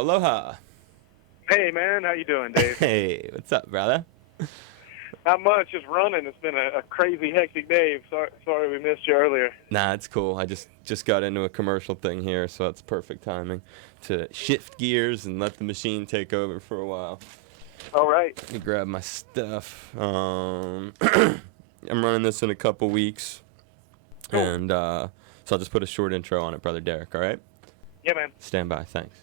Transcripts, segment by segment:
Aloha. Hey, man. How you doing, Dave? Hey, what's up, brother? Not much. Just running. It's been a crazy, hectic day. Sorry we missed you earlier. Nah, it's cool. I just got into a commercial thing here, so it's perfect timing to shift gears and let the machine take over for a while. All right. Let me grab my stuff. I'm running this in a couple weeks, Cool. and so I'll just put a short intro on it, Brother Derek, all right? Yeah, man. Stand by, thanks.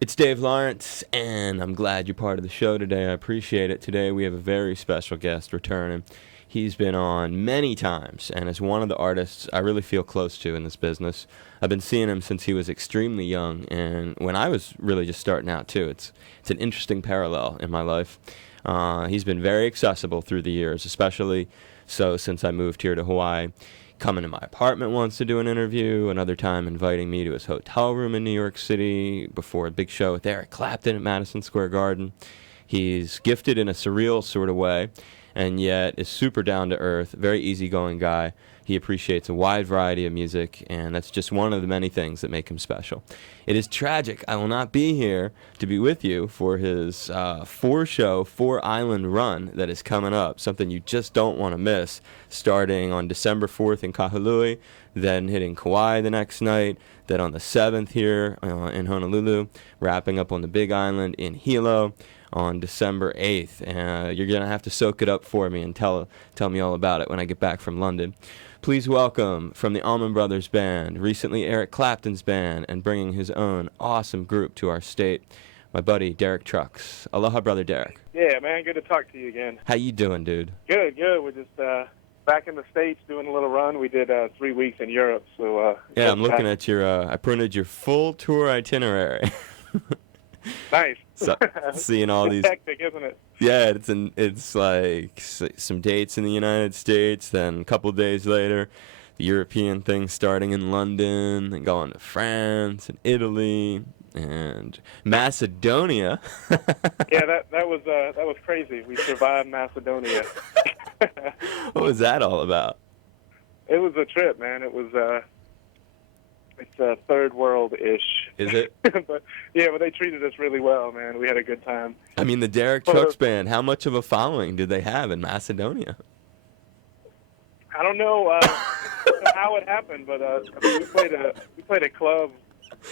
It's Dave Lawrence, and I'm glad you're part of the show today. I appreciate it. Today we have a very special guest returning. He's been on many times, and is one of the artists I really feel close to in this business. I've been seeing him since he was extremely young, and when I was really just starting out too. It's an interesting parallel in my life. He's been very accessible through the years, especially so since I moved here to Hawaii. Coming to my apartment once to do an interview, another time inviting me to his hotel room in New York City before a big show with Eric Clapton at Madison Square Garden. He's gifted in a surreal sort of way, and yet is super down-to-earth, very easygoing guy. He appreciates a wide variety of music, and that's just one of the many things that make him special. It is tragic I will not be here to be with you for his four-island run that is coming up, something you just don't want to miss, starting on December 4th in Kahului, then hitting Kauai the next night, then on the 7th here in Honolulu, wrapping up on the Big Island in Hilo on December 8th. You're going to have to soak it up for me and tell me all about it when I get back from London. Please welcome, from the Allman Brothers Band, recently Eric Clapton's band, and bringing his own awesome group to our state, my buddy Derek Trucks. Aloha, Brother Derek. Yeah, man. Good to talk to you again. How you doing, dude? Good. We're just back in the States doing a little run. We did 3 weeks in Europe. So yeah, I'm looking at your, I printed your full tour itinerary. Nice. So, seeing all these. Hectic, isn't it? Yeah, it's like some dates in the United States, then a couple days later, the European thing starting in London, then going to France and Italy and Macedonia. Yeah, that was crazy. We survived Macedonia. What was that all about? It was a trip, man. It was it's third world-ish. Is it? but they treated us really well, man. We had a good time. I mean, the Derek Trucks Band, how much of a following did they have in Macedonia? I don't know how it happened, but we played a club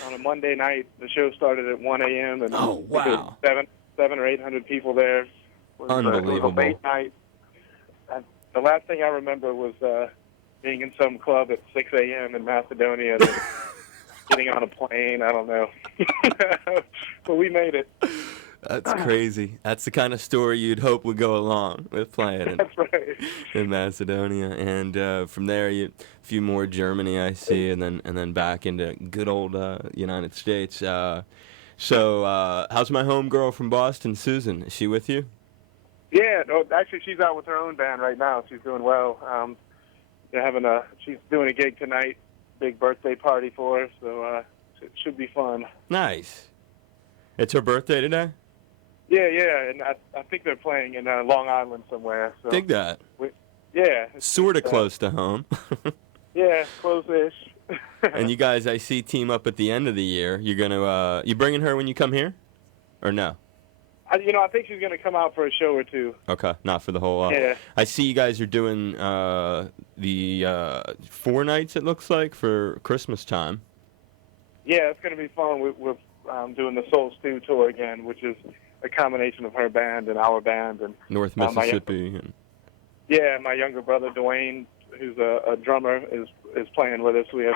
on a Monday night. The show started at 1 a.m. and oh wow, seven or 800 people there. Unbelievable. It was a late night. And the last thing I remember was being in some club at 6 a.m. in Macedonia, and getting on a plane. I don't know, but we made it. That's crazy. That's the kind of story you'd hope would go along with playing That's right. in Macedonia, and from there, a few more Germany I see, and then back into good old United States. So, how's my homegirl from Boston, Susan? Is she with you? Yeah, no, actually, she's out with her own band right now. She's doing well. She's doing a gig tonight, big birthday party for her, so it should be fun. Nice. It's her birthday today? Yeah, and I think they're playing in Long Island somewhere. So dig that. Yeah. Sort of close to home. Yeah, close-ish. And you guys, I see, team up at the end of the year. You're gonna, you bringing her when you come here, or no? I think she's going to come out for a show or two. Okay, not for the whole. Yeah. I see you guys are doing the 4 nights. It looks like for Christmas time. Yeah, it's going to be fun. We're doing the Soul Stew tour again, which is a combination of her band and our band and North Mississippi. My younger brother Dwayne, who's a drummer, is playing with us. We have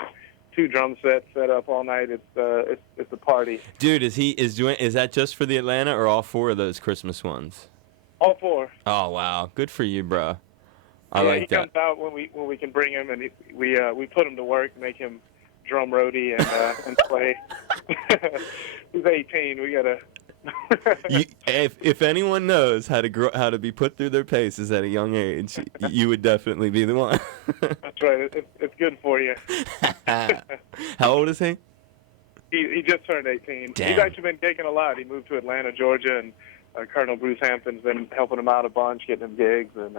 2 drum sets set up all night. It's a party. Dude, is that just for the Atlanta or all 4 of those Christmas ones? All 4. Oh wow, good for you, bro. I like like that. He comes out when we can bring him, and we put him to work, make him drum roadie and play. He's 18. We gotta. If anyone knows how to be put through their paces at a young age, you would definitely be the one. That's right. It's good for you. How old is he? He just turned 18. Damn. He's actually been gigging a lot. He moved to Atlanta, Georgia, and Colonel Bruce Hampton's been helping him out a bunch, getting him gigs, and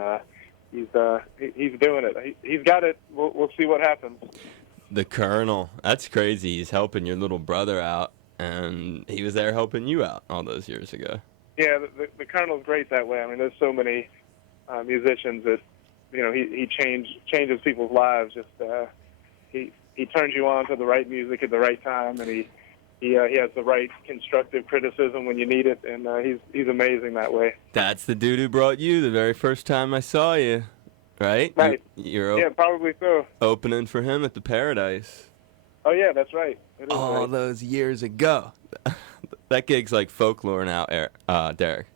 he's doing it. He's got it. We'll see what happens. The Colonel. That's crazy. He's helping your little brother out, and he was there helping you out all those years ago. Yeah, the Colonel's great that way. I mean, there's so many musicians that, he changes people's lives. Just he turns you on to the right music at the right time, and he has the right constructive criticism when you need it, and he's amazing that way. That's the dude who brought you the very first time I saw you, right? Right. You're Probably so. opening for him at the Paradise. Oh yeah, that's right. It is All right. those years ago. That gig's like folklore now, Derek.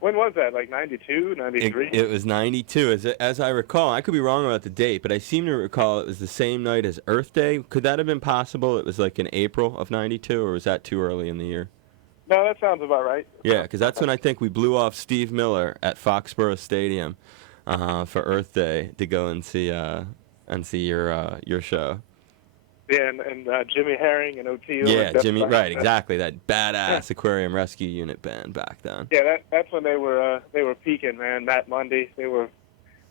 When was that? Like 92, 93? It was 92. As I recall, I could be wrong about the date, but I seem to recall it was the same night as Earth Day. Could that have been possible? It was like in April of 92, or was that too early in the year? No, that sounds about right. Yeah, because that's when I think we blew off Steve Miller at Foxborough Stadium for Earth Day to go and see your show. Yeah, and Jimmy Herring and O'Teal. Yeah, and Jimmy. Right, exactly. That badass Aquarium Rescue Unit band back then. Yeah, that's when they were peaking, man. Matt Mundy, they were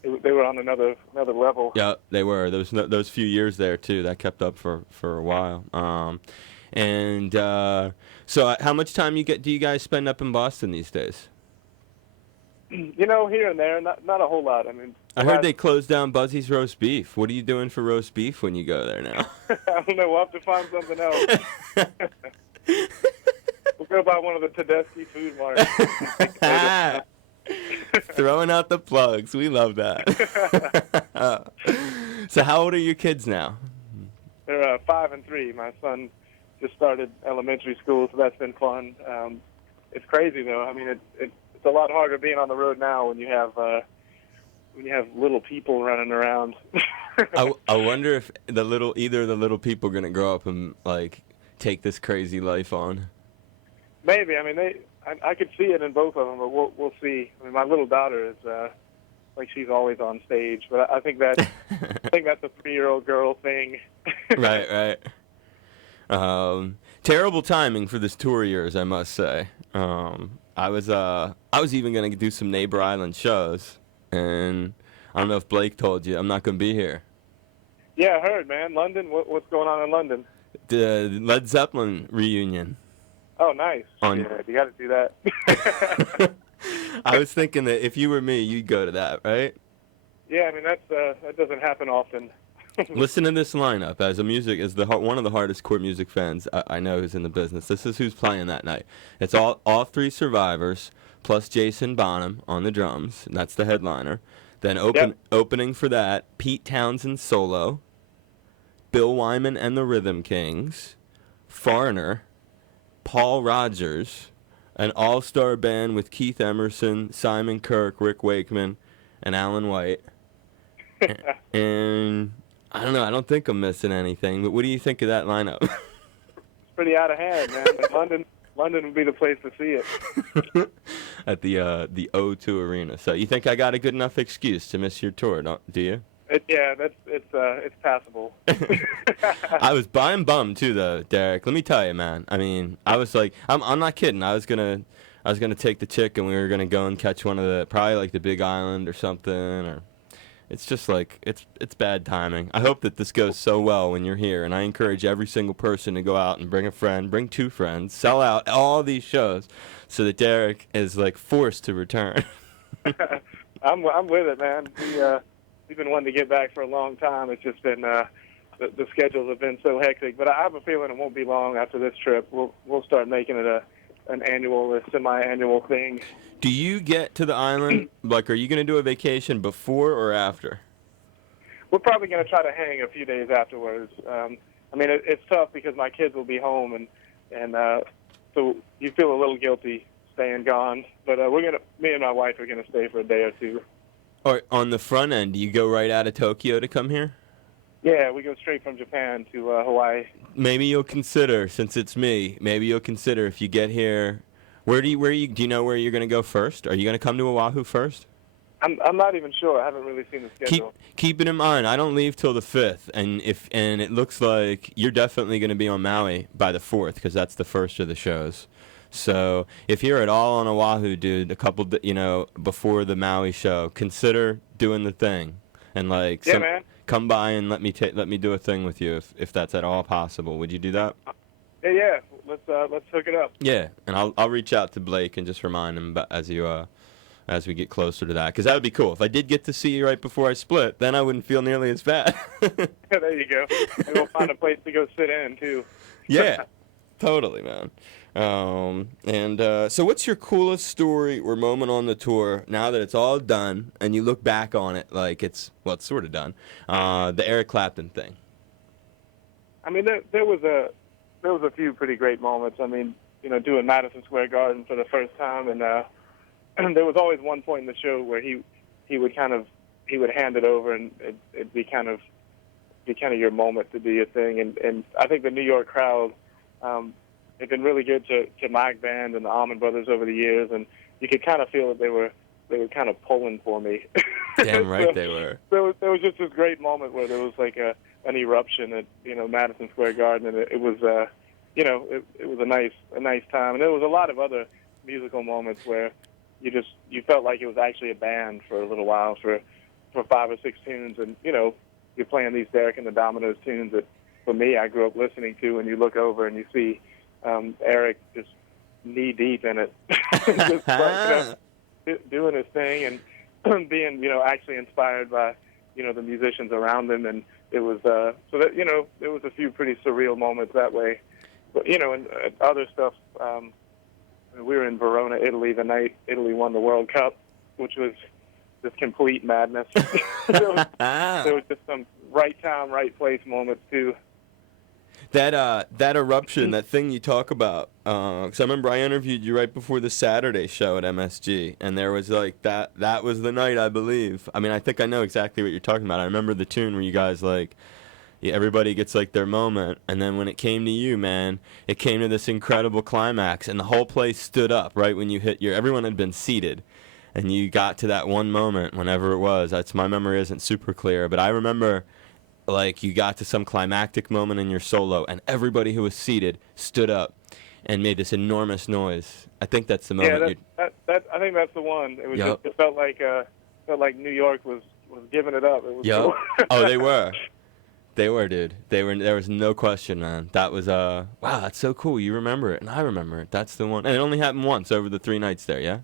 on another level. Yeah, they were. Those few years there too. That kept up for a while. So how much time do you guys spend up in Boston these days? Here and there, not a whole lot. I mean, I heard they closed down Buzzy's Roast Beef. What are you doing for roast beef when you go there now? I don't know. We'll have to find something else. We'll go by one of the Tedeschi food marts. Throwing out the plugs. We love that. So how old are your kids now? They're 5 and 3. My son just started elementary school, so that's been fun. It's crazy though. I mean, it's a lot harder being on the road now when you have little people running around. I wonder if either of the little people are gonna grow up and like take this crazy life on. Maybe. I mean, I could see it in both of them, but we'll see. I mean, my little daughter is like she's always on stage, but I think that's a 3-year-old girl thing. Right. Terrible timing for this tour of yours, I must say. I was even gonna do some Neighbor Island shows, and I don't know if Blake told you, I'm not gonna be here. Yeah, I heard, man. London. What's going on in London? The Led Zeppelin reunion. Oh, nice. Yeah, you got to do that. I was thinking that if you were me, you'd go to that, right? Yeah, I mean that doesn't happen often. Listen to this lineup. One of the hardest core music fans I know who's in the business. This is who's playing that night. It's all 3 Survivors plus Jason Bonham on the drums. And that's the headliner. Then opening for that, Pete Townsend solo, Bill Wyman and the Rhythm Kings, Foreigner, Paul Rodgers, an all-star band with Keith Emerson, Simon Kirke, Rick Wakeman, and Alan White. And I don't know. I don't think I'm missing anything. But what do you think of that lineup? It's pretty out of hand, man. London would be the place to see it. At the O2 Arena. So you think I got a good enough excuse to miss your tour? Do you? It's passable. I'm bummed too, though, Derek. Let me tell you, man. I mean, I was like, I'm not kidding. I was gonna take the chick and we were gonna go and catch one of probably like the Big Island or something. Or it's just like it's bad timing. I hope that this goes so well when you're here, and I encourage every single person to go out and bring a friend, bring 2 friends, sell out all these shows, so that Derek is like forced to return. I'm with it, man. We've been wanting to get back for a long time. It's just been the schedules have been so hectic. But I have a feeling it won't be long after this trip. We'll start making it an annual or semi-annual thing. Do you get to the island? Like, are you going to do a vacation before or after? We're probably going to try to hang a few days afterwards. I mean, it's tough because my kids will be home, and so you feel a little guilty staying gone. But me and my wife are going to stay for a day or two. Or on the front end, do you go right out of Tokyo to come here? Yeah, we go straight from Japan to Hawaii. Maybe you'll consider, since it's me, if you get here, do you know where you're going to go first? Are you going to come to Oahu first? I'm not even sure. I haven't really seen the schedule. Keep it in mind. I don't leave till the 5th, and it looks like you're definitely going to be on Maui by the 4th because that's the first of the shows. So if you're at all on Oahu, dude, a couple, before the Maui show, consider doing the thing. And come by and let me do a thing with you if that's at all possible. Would you do that? Yeah. Let's hook it up. Yeah, and I'll reach out to Blake and just remind him as we get closer to that, because that would be cool. If I did get to see you right before I split, then I wouldn't feel nearly as bad. There you go. And we'll find a place to go sit in too. Yeah, totally, man. So what's your coolest story or moment on the tour now that it's all done and you look back on it like it's sort of done? The Eric Clapton thing. I mean, there was a few pretty great moments. I mean, doing Madison Square Garden for the first time, and there was always one point in the show where he would hand it over, and it'd be kind of your moment to do your thing. And I think the New York crowd, they've been really good to my band and the Allman Brothers over the years, and you could kind of feel that they were kind of pulling for me. Damn right So they were. There was just this great moment where there was like an eruption at Madison Square Garden, and it was it was a nice time. And there was a lot of other musical moments where you felt like it was actually a band for a little while for 5 or 6 tunes, and you're playing these Derek and the Dominoes tunes that for me I grew up listening to, and you look over and you see Eric just knee deep in it, just doing his thing and being actually inspired by the musicians around him, and it was so that there was a few pretty surreal moments that way, but and other stuff. We were in Verona, Italy, the night Italy won the World Cup, which was just complete madness. there was just some right time, right place moments too. That eruption, that thing you talk about, because I remember I interviewed you right before the Saturday show at MSG, and there was like that was the night, I believe. I mean, I think I know exactly what you're talking about. I remember the tune where you guys everybody gets like their moment, and then when it came to you, man, it came to this incredible climax, and the whole place stood up right when you hit everyone had been seated, and you got to that one moment, whenever it was. My memory isn't super clear, but I remember like you got to some climactic moment in your solo, and everybody who was seated stood up and made this enormous noise. I think that's the moment. Yeah, I think that's the one. It was it felt like New York was giving it up. It was cool. Oh, they were. They were, dude. They were. There was no question, man. That was wow. That's so cool. You remember it, and I remember it. That's the one. And it only happened once over the 3 nights there, yeah.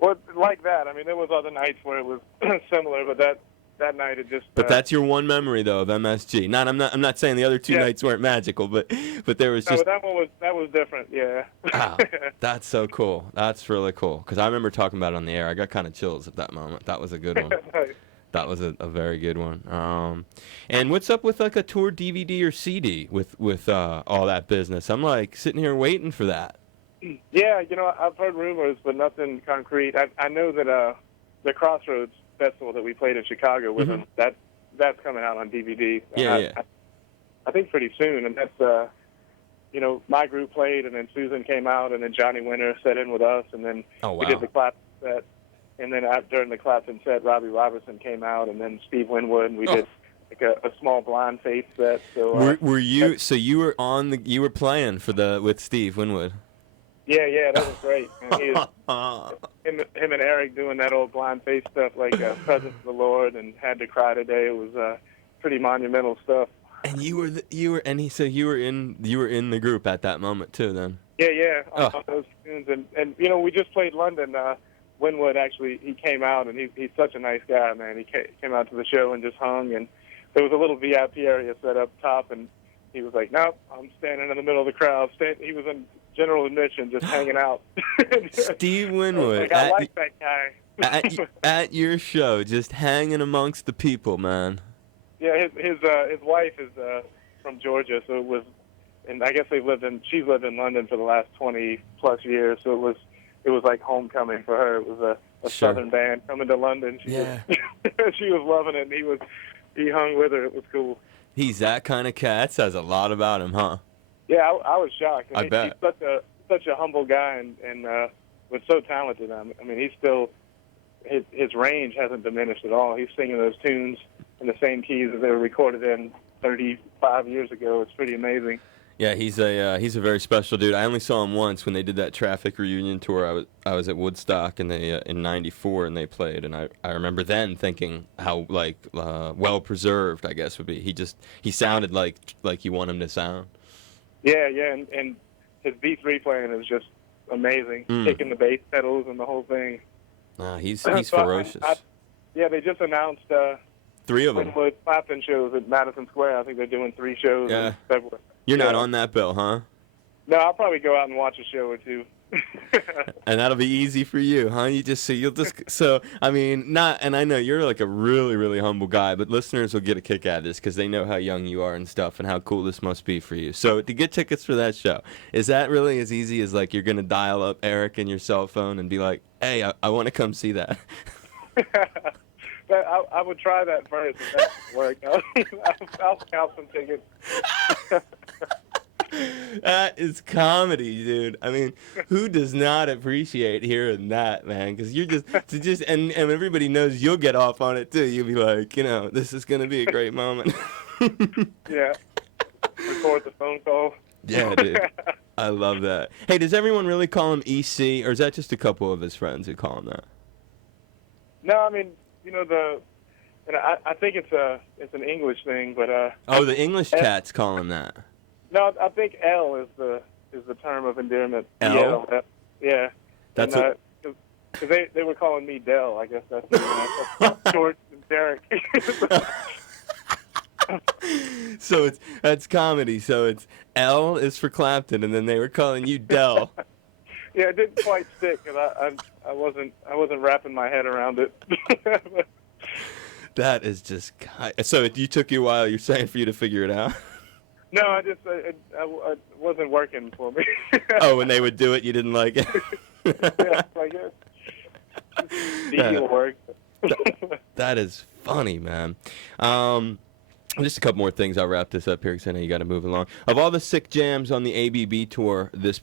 Well, like that. I mean, there was other nights where it was similar, but that night it just. But that's your one memory though of MSG. I'm not saying the other 2 nights weren't magical, but there was just. No, that was different. Yeah. Wow, that's so cool. That's really cool. Because I remember talking about it on the air. I got kind of chills at that moment. That was a good one. Nice. That was a very good one. And what's up with like a tour DVD or CD with all that business? I'm like sitting here waiting for that. Yeah, I've heard rumors, but nothing concrete. I know that the Crossroads Festival that we played in Chicago with them, that's coming out on DVD. I think pretty soon, and that's my group played, and then Susan came out, and then Johnny Winter sat in with us, and then we did the Clapton set. And then during the Clapton set, Robbie Robertson came out, and then Steve Winwood, and we did like a small blind faith set. So were you? So you were you were playing with Steve Winwood? Yeah, that was great. And him and Eric doing that old blind faith stuff, like Presence of the Lord and Had to Cry Today. It was pretty monumental stuff. And you were in the group at that moment too, then. Yeah, on those tunes, and we just played London. Winwood actually, he came out, and he's such a nice guy, man. He came out to the show and just hung, and there was a little VIP area set up top, and he was like, "Nope, I'm standing in the middle of the crowd." He was in general admission, just hanging out. Steve Winwood, I like that guy. at your show, just hanging amongst the people, man. Yeah, his wife is from Georgia, so it was, and I guess she's lived in London for the last 20+ years, so it was like homecoming for her. It was a Southern band coming to London. She was loving it, and he hung with her. It was cool. He's that kind of cat. That says a lot about him, huh? Yeah, I was shocked. I bet. He's such a humble guy, and was so talented. I mean, he's still his range hasn't diminished at all. He's singing those tunes in the same keys as they were recorded in 35 years ago. It's pretty amazing. Yeah, he's a very special dude. I only saw him once when they did that Traffic reunion tour. I was at Woodstock and they in '94 and they played, and I remember then thinking how like well preserved I guess would be. He sounded like you want him to sound. Yeah, and his B3 playing is just amazing. Kicking the bass pedals and the whole thing. He's So ferocious. Yeah, they just announced 3 of them. Winwood Clapton shows at Madison Square. I think they're doing 3 shows in February. You're not on that bill, huh? No, I'll probably go out and watch a show or two. And that'll be easy for you, huh? So I mean, not, and I know you're like a really, really humble guy, but listeners will get a kick out of this because they know how young you are and stuff and how cool this must be for you. So to get tickets for that show, is that really as easy as like you're going to dial up Eric in your cell phone and be like, hey, I want to come see that? But I would try that first if that doesn't work. I'll scout some tickets. That is comedy, dude. I mean, who does not appreciate hearing that, man? Because you're and everybody knows you'll get off on it too. You'll be like, this is gonna be a great moment. Yeah. Record the phone call. Yeah, dude. I love that. Hey, does everyone really call him EC, or is that just a couple of his friends who call him that? No, I mean, I think it's an English thing, but oh, the English chats call him that. No, I think L is the term of endearment. L? Yeah. That's because they were calling me Dell. I guess that's George and Derek. So that's comedy. So it's L is for Clapton, and then they were calling you Dell. Yeah, it didn't quite stick, and I wasn't wrapping my head around it. That is just so. It took you a while. You're saying for you to figure it out. No, it wasn't working for me. Oh, when they would do it, you didn't like it. Yeah, I guess. Deal work. That is funny, man. Just a couple more things. I'll wrap this up here because I know you got to move along. Of all the sick jams on the ABB tour this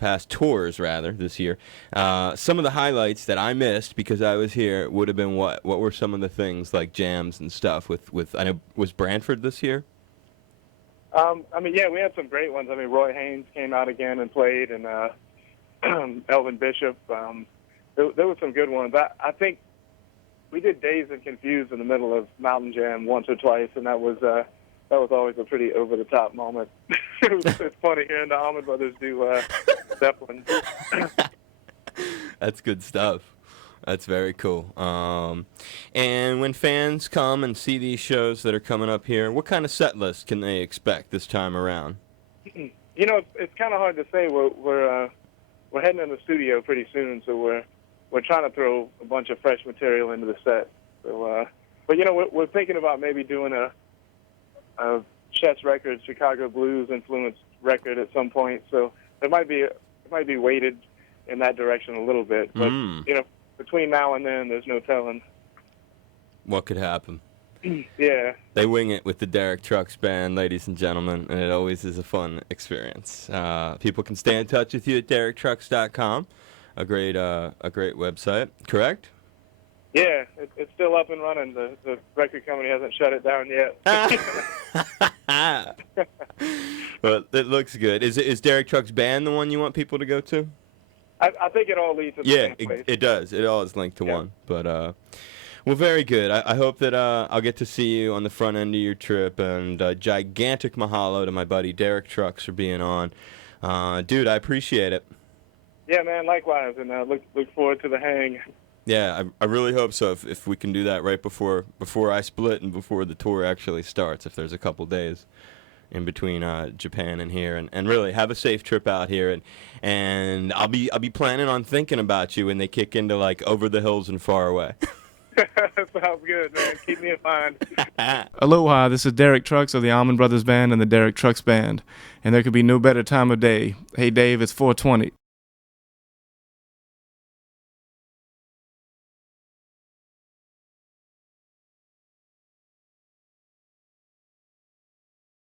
year, some of the highlights that I missed because I was here would have been what? What were some of the things like jams and stuff with I know, was Branford this year? I mean, yeah, we had some great ones. I mean, Roy Haynes came out again and played, and Elvin Bishop. There were some good ones. I think we did Dazed and Confused in the middle of Mountain Jam once or twice, and that was always a pretty over-the-top moment. It's funny hearing the Allman Brothers do Zeppelin. That's good stuff. That's very cool. And when fans come and see these shows that are coming up here, what kind of set list can they expect this time around? It's kind of hard to say. We're heading in the studio pretty soon, so we're trying to throw a bunch of fresh material into the set. So, but we're thinking about maybe doing a Chet's Records Chicago Blues influenced record at some point. So it might be weighted in that direction a little bit, but between now and then, there's no telling what could happen. Yeah. They wing it with the Derek Trucks Band, ladies and gentlemen, and it always is a fun experience. People can stay in touch with you at DerekTrucks.com, a great website, correct? Yeah, it's still up and running. The record company hasn't shut it down yet. Well, it looks good. Is Derek Trucks Band the one you want people to go to? I think it all leads to the same place. It does. It all is linked to one. But, well, very good. I hope that I'll get to see you on the front end of your trip. And gigantic mahalo to my buddy Derek Trucks for being on. Dude, I appreciate it. Yeah, man, likewise. And look forward to the hang. Yeah, I really hope so. If we can do that right before I split and before the tour actually starts, if there's a couple days in between Japan and here, and really have a safe trip out here, and I'll be planning on thinking about you when they kick into like Over the Hills and Far Away. Sounds good, man. Keep me in mind. Aloha, this is Derek Trucks of the Allman Brothers Band and the Derek Trucks Band, and there could be no better time of day. Hey Dave, it's 420.